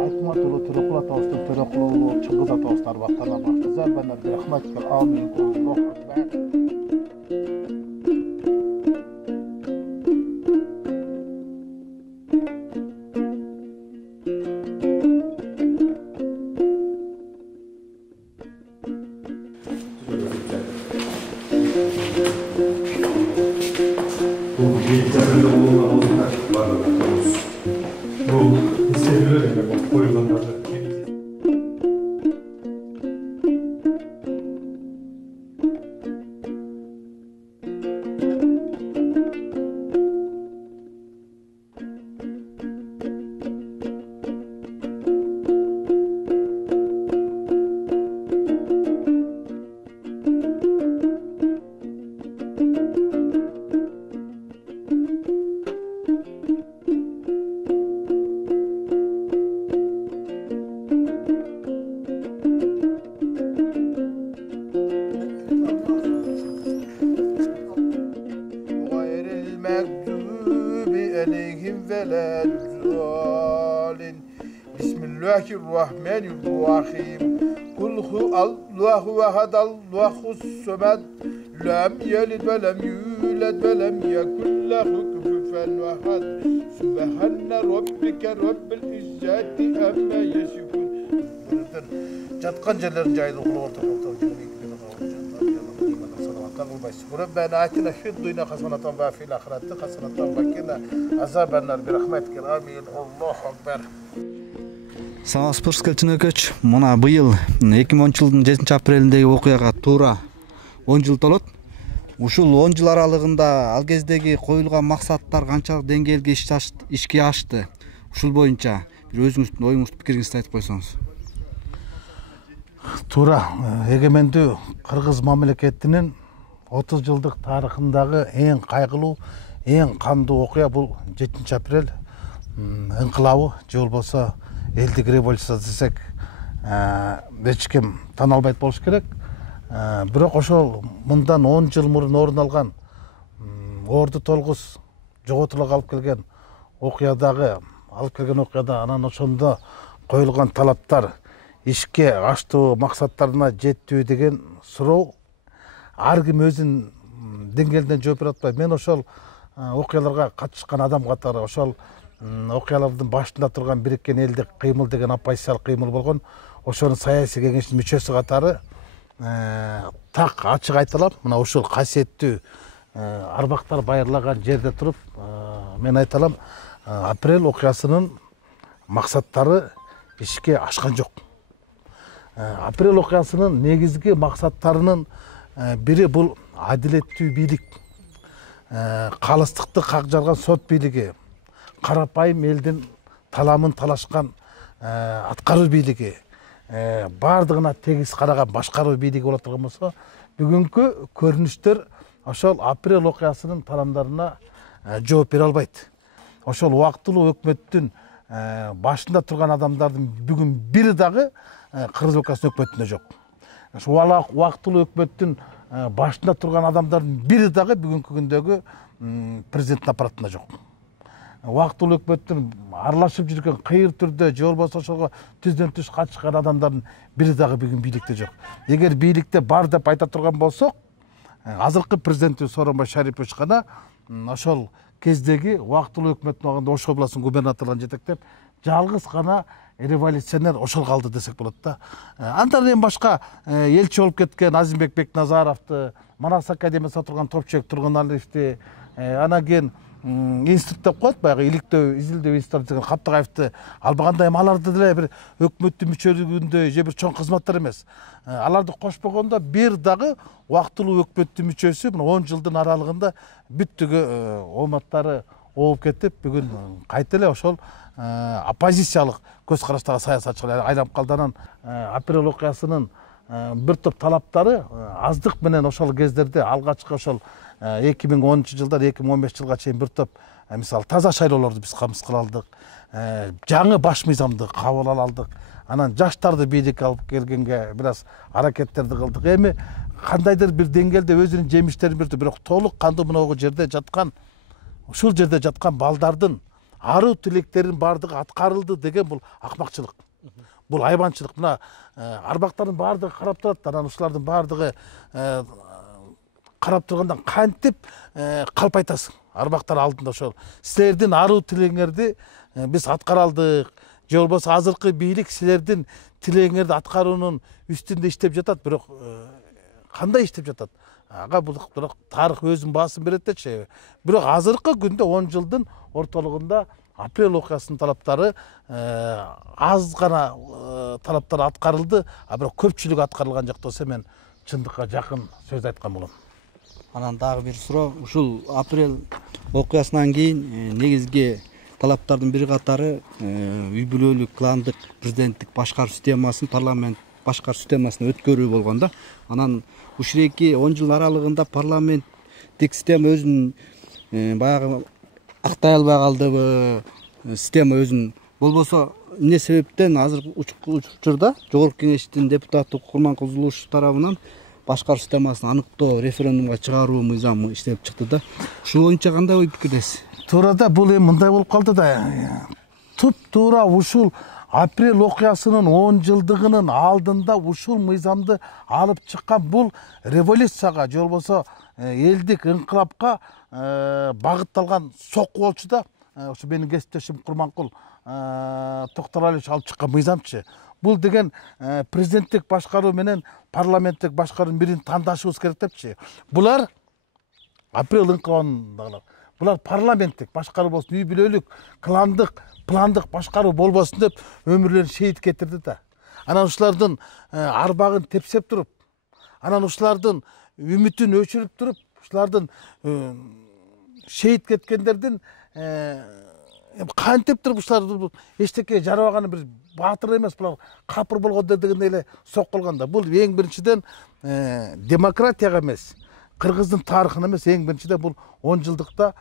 Айтмат улы Төреқұл атабыздың Төреқұл ұлы Чыңғыз атабыздар бақтана бақтыза бәнер рахмат кел амин Аллаху акбар. Bismillahirrahmanirrahim. Kul huvallahu ehad Allahu samed. Lam yelid ve lem yulad ve lem yekun lahu kufuven ahad. Subhane rabbike rabbil izzati amma yasifun. Жатқан жерлерін жайлы құлы ربنا آتنا في الدنيا حسنة وفي الآخرة حسنة وقنا عذاب النار برحمتك آمين الله أكبر. Саңа спорт келчүнөкөч. Мына быйыл 2010 жылдын 7 апрелиндеги окуяга туура 10 жыл толот. Ушул 10 жыл аралыгында ал кездеги коюлган максаттар канчалык деңгээлге ишке ашты? Ушул боюнча бир өзүңүздүн оюңузду, пикириңизди айтып койсоңуз. Туура эгемендүү Кыргыз мамлекетинин 30 жылдык тарыхындагы эң кайгылуу, эң кандуу окуя бул 7 апрель инкылабы же болбосо элдик революция десек эч ким тана албайт болуш керек. Бирок ошол мындан 10 жыл мурун орун алган Орду Толгус жоготууга алып келген окуяда анан ошондо коюлган талаптар ишке аштуу максаттарына жеттүү деген суроо ар ким өзүнүн деңгээлинен жооп бере атпайт. Мен ошол окуяларга катышкан адам катары ошол окуялардын башында турган бириккен элдик кыймыл деген оппозициялык кыймыл болгон. Ошонун саясий кеңештин мүчөсү катары так ачык айта алам. Мына ушул касиеттүү арбактар байырлаган жерде туруп мен айта алам, апрель окуясынын максаттары ишке ашкан жок. Апрель окуясынын негизги максаттарынын бири бул адилеттүү бийлик, калыстыкты как жарган сот бийлиги, карапайым элдин таламын талашкан аткаруу бийлиги, бардыгына тегиз караган башкаруу бийлиги боло турган болсо, бүгүнкү көрүнүштөр ошол апрель окуясынын тарамдарына жооп бере албайт. Ошол убактылуу өкмөттүн башында турган адамдардын бүгүн бири дагы Кыргыз Республикасынын өкмөтүндө жок. Ошол убактылуу өкмөттүн башында турган адамдардын бири дагы бүгүнкү күндөгү президенттин аппаратында жок. Убактылуу өкмөттүн аралашып жүргөн кыйыр түрдө же болбосо ошого түздөн түз катышкан адамдардын бири дагы бүгүн бийликте жок. Эгер бийликте бар деп айта турган болсок, азыркы президентибиз Сооронбай Шарипович гана ошол кездеги убактылуу өкмөттүн убагында Ош областынын губернаторлорун жетектеп, жалгыз гана революционер ошол калды десек болот да. Андан эми башка элчи болуп кеткен Азимбек Бекназаровду, Манас академиясында турган Топчубек Тургуналиевди, анан кийин институт деп коет, баягы иликтөө, изилдөө институт деген Каптагаевди албаганда эми аларды деле бир өкмөттүн мүчөлүгүндө же бир чоң кызматтар эмес. Аларды кошпогондо бир дагы убактылуу өкмөттүн мүчөсү 10 жылдын аралыгында бүттүгү ооматтары ооп кетип, бүгүн кайта эле ошол оппозициялык көз караштагы саясатчылар айланып калды. Анан апрель окуясынын бир топ талаптары аздык менен ошол кездерде алгачкы ошол 2010 жылдан 2015 жылга чейин бир топ мисалы таза шайлоолорду биз камсыз кыла алдык. Жаңы баш мыйзамды кабыл ала алдык. Анан жаштарды бийликке алып келгенге бир аз аракеттерди кылдык. Эми кандайдыр бир деңгээлде өзүнүн жемиштерин берди, бирок толук кандуу мына жерде жаткан, ушул жерде жаткан балдардын аруу тилектердин баардыгы аткарылды деген бул акмакчылык. Бул айбанчылык. Мына арбактардын баардыгы карап турат, анан ушулардын баардыгы карап тургандан кантип калп айтасың? Арбактар алдында ошол силердин аруу тилеңерди биз аткара алдык, же болбосо азыркы бийлик силердин тилеңерди аткаруунун үстүндө иштеп жатат, бирок кандай иштеп жатат? Ага бул тарых өзүнүн баасын берет дечи. Бирок азыркы күндө 10 жылдын ортолугунда апрель окуясынын талаптары аз гана талаптар аткарылды, а бирок көпчүлүгү аткарылган жок десе мен чындыкка жакын сөз айткан болом. Анан дагы бир суроо, ушул апрель окуясынан кийин негизги талаптардын бир катары үй бүлөлүк, кландык, президенттик башкаруу системасын, парламент башкаруу системасын өткөрүү болгон да. Анан ушул 10 жыл аралыгында парламенттик система өзүн баягы актай албай калдыбы, система өзүн болбосо эмне себептен азыр учурда Жогорку Кеңештин депутаты Курманкул Зулушев тарабынан башкаруу системасын аныктоо, референдумга чыгаруу мыйзамы иштелип чыкты да. Ушул боюнча кандай ой пикирдесиз? Туура да, бул эми мындай болуп калды да. Туп-туура ушул апрель окуясынын 10 жылдыгынын алдында ушул мыйзамды алып чыккан бул революцияга, же болбосо элдик ыңкылапка багытталган сокку болчу да. Ошо менин кесиптешим Курманкул Токторалиевич алып чыккан мыйзамчы. Бул деген президенттик башкаруу менен парламенттик башкаруунун бирин тандашыбыз керек депчи. Булар апрель ыңкылабындагылар. Булар парламенттик башкаруу болсун, үй бүлөлүк, кландык, пландык башкаруу болбосун деп өмүрлөрүн шейит кетирди да. Анан ушулардын арбагын тепсеп туруп, анан ушулардын үмүтүн өчүрүп туруп, ушулардын шейит кеткендердин кантип туруп ушулар эчтеке жарабаганы бир баатыр эмес, булар капыр болгондор дегендей эле соккулган да. Бул эң биринчиден демократияга эмес, кыргыздын тарыхына эмес, эң биринчиден бул 10 жылдыкта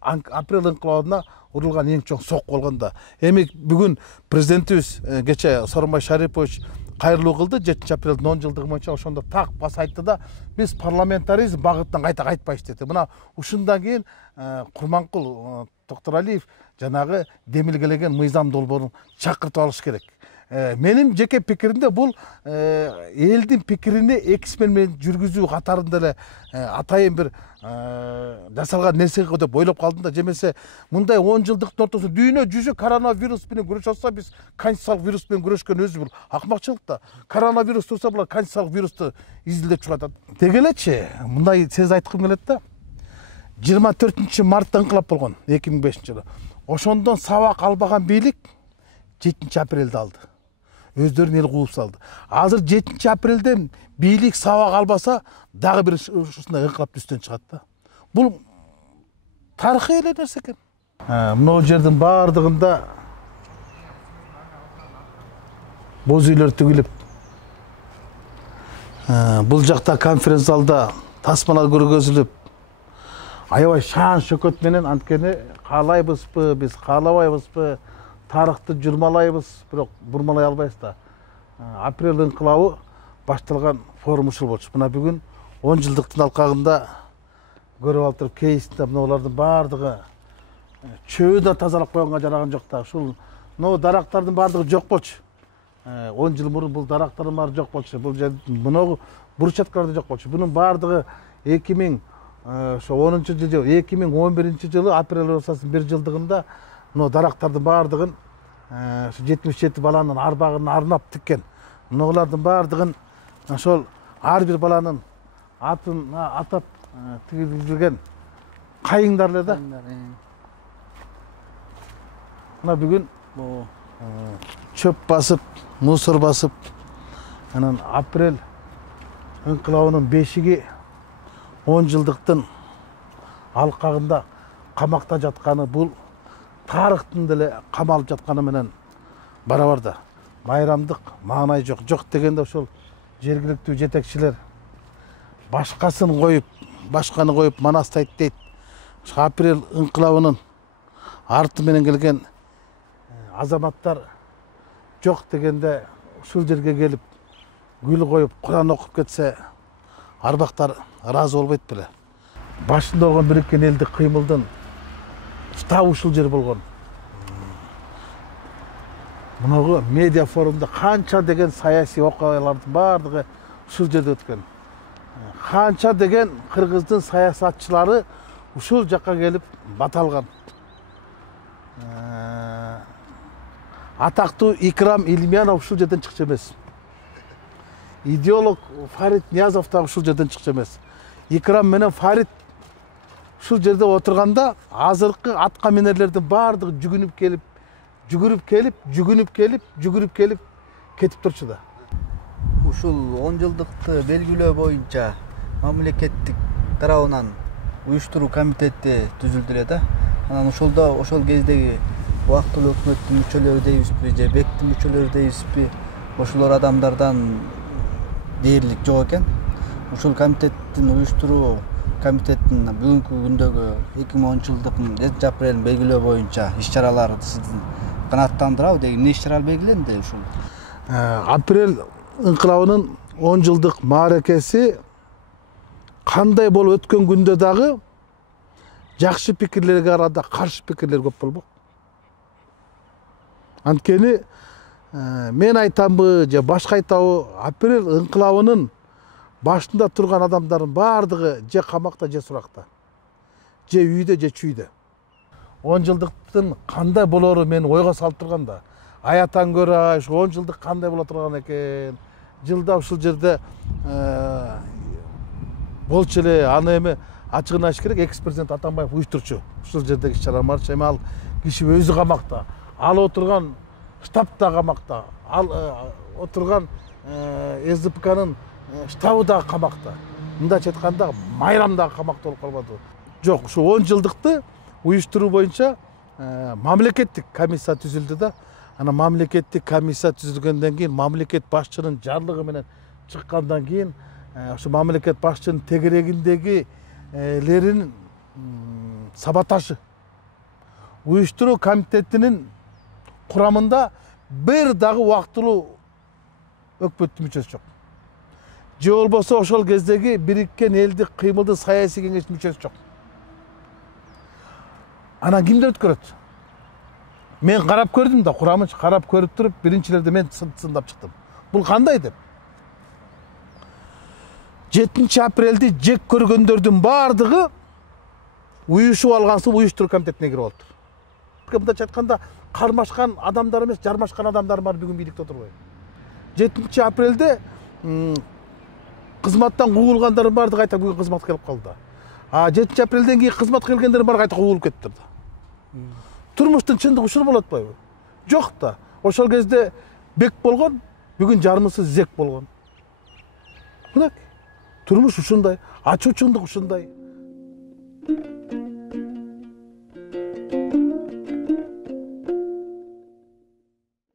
апрель ыңкылабына урулган эң чоң сокку болгон да. Эми бүгүн президентибиз кече Сооронбай Шарипович кайрылуу кылды 7 апрелдин 10 жылдыгы боюнча. Ошондо так баса айтты да, биз парламентаризм багытынан кайта кайтпайбыз деди. Мына ушундан кийин Курманкул Токторалиев жанагы демилгелеген мыйзам долбоорун чакыртып алыш керек. Менин жеке пикиримде бул элдин пикирине эксперимент менен жүргүзүү катарында эле атайын бир жасалган нерсе деп ойлоп калдым да. Жемесе мындай 10 жылдыктын ортосунда дүйнө жүзү коронавирус менен күрөшүп атса, биз конституциялык вирус менен күрөшкөн өзү бул акмакчылык да. Коронавирус турса булар конституциялык вирусту изилдеп чыгатат. Деги элечи мындай сөз айткым келет да. 24 мартта ыңкылап болгон 2005 жылы. Ошондон сабак албаган бийлик 7 апрелде алды. Өздөрүн эл кууп салды. Азыр 7 апрелде бийлик сабак албаса, дагы бир ушундай ыңкылап түстөн чыгат да. Бул тарыхый эле нерсе экен. Мына жердин баардыгында боз үйлөр тигилип, бул жакта конференц залда тасмалар көргөзүлүп, аябай шаан шөкөт менен, анткени каалайбызбы, биз каалабайбызбы, тарыхты журмалайбыз, бирок бурмалай албайбыз да. Апрель ыңкылабы башталган форум ушул болчу. Мына бүгүн 10 жылдыктын алкагында көрүп алып туруп, кейсинде мыналардын баардыгы чөбү да тазалап койгонго жараган жок да. Ушул дарактардын баардыгы жок болчу. 10 жыл мурун бул дарактардын баары жок болчу. Бул мына бурчаткалар да жок болчу. Бунун баардыгы 2010 жыл, 2011 жылы апрель окуясынын 1 жылдыгында мына дарактардын баардыгын 77 баланын арбагын арнап тиккен. Мыналардын баардыгын ошол ар бир баланын атын атап тигилген кайыңдар эле да. Мына бүгүн чөп басып, мусор басып, анан апрель ыңкылабынын бешиги 10 жылдыктын алкагында камакта жатканы бул тарыхтын деле камалып жатканы менен барабар да. Байрамдык маанай жок. Жок дегенде ошол жергиликтүү жетекчилер башкасын коюп, башканы коюп манастайт дейт. Ошо апрель ыңкылабынын арты менен келген азаматтар жок дегенде ушул жерге келип гүл коюп, Куран окуп кетсе, арбактар ыраазы болбойт беле. Башында болгон бириккен элдик кыймылдын штаб ушул жер болгон. Мынагы медиа форумда канча деген саясий окуялардын бардыгы ушул жерде өткөн. Канча деген кыргыздын саясатчылары ушул жакка келип баталган. Атактуу Икрам Илмянов ушул жерден чыкчу эмес. Идеолог Фарид Ниязов да ушул жерден чыкчу эмес. Икрам менен Фарид ушул жерде отурганда азыркы атка минерлердин бардыгы жүгүрүп келип кетип турчу да. Ушул 10 жылдыкты белгилөө боюнча мамлекеттик тарабынан уюштуруу комитети түзүлдү эле да. Анан ошол кездеги убактылуу өкмөттүн мүчөлөрү дейбизби же бектин мүчөлөрү дейбизби, ошолор адамдардан дээрлик жок экен. Ушул комитеттин уюштуруу комитеттин бүгүнкү күндөгү 2010 жылдык 7 апрелин белгилөө боюнча иш-чаралары сиздин канааттандырабы деген эмне иш-чаралар белгиленди ушул? Апрель ыңкылабынын 10 жылдык мааракеси кандай болуп өткөн күндө дагы жакшы пикирлерге арада каршы пикирлер көп болбок. Анткени мен айтамбы же башка айтабы, апрель ыңкылабынын башында турган адамдардын бардыгы же камакта же суракта, же үйдө же чүйдө. 10 жылдыктын кандай болору мени ойго салып турганда, аятан көрө ушу 10 жылдык кандай боло турган экен, жылда ушул жерде болчу эле, аны эми ачыгын айтыш керек, экс-президент Атамбаев уюштурчу ушул жердеги иш-чаралар. Эми ал киши өзү камакта, ал отурган штабта камакта, ал отурган СДПКнын штабы да камакта. Мындайча айтканда майрам да камакта болуп калбады. Жок, ушу 10 жылдыкты уюштуруу боюнча мамлекеттик комиссия түзүлдү да. Ана мамлекеттик комиссия түзүлгөндөн кийин, мамлекет башчынын жарлыгы менен чыккандан кийин, ошо мамлекет башчынын тегерегиндегилерин саботажы уюштуруу комитетинин курамында бир дагы убактылуу өкмөттүн мүчөсү жок. Же болбосо ошол кездеги Бириккен Элдик кыймылдын саясий кеңештин мүчөсү жок. Анан кимдер өткөрөт? Мен карап көрдүм да, курамын карап көрүп туруп, биринчилерде мен сындап чыктым. Бул кандай деп? 7 апрелди жек көргөндөрдүн бардыгы уюшуп алгансып уюштуруу комитетине кирип алыптыр. Мындайча айтканда кармашкан адамдар эмес, жармашкан адамдар бар бүгүн бийликте отурбайбы. 7 апрелде кызматтан куугулгандардын бардыгы кайта бүгүн кызматка келип калды. 7 апрелден кийин кызматка келгендер бар кайта куугулуп кетти да. Турмуштун чындыгы ушул болот атпайбы? Жок да. Ошол кезде бек болгон, бүгүн жармысы зек болгон. Мына турмуш ушундай, ачуу чындык ушундай.